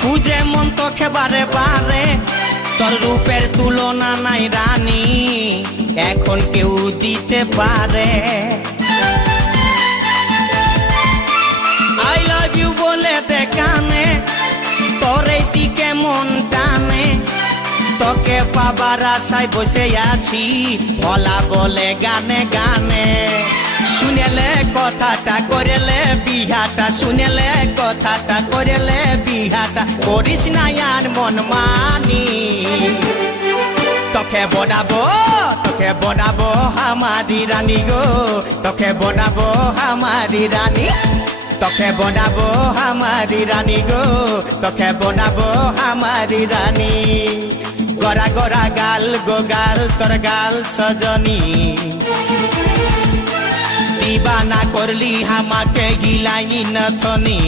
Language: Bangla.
খুঁজে মন তোকে বারে বারে, তোর রূপের তুলনা নাই রানী, এখন কেউ দিতে পারে। আই লাভ ইউ বলে দে কানে, তোর এই দিকে মন টানে, তোকে পাবার আশায় বসে আছি, ভোলা বলে গানে গানে। শুনেলে কথাটা করেলে বিহাটা, শুনেলে কথাটা করেলে বিহাটা, করিস না আর মন মানি। তোকে বনাবো আমারি রানী গো, তোকে বনাবো আমারি রানী, তোকে বনাবো আমারি রানী গো, তোকে বনাবো আমারি রানী। গড়া গড়া গাল গো গাল, তোর গাল সজনী, দিবানা করলি আমাকে হিলাই নথনি।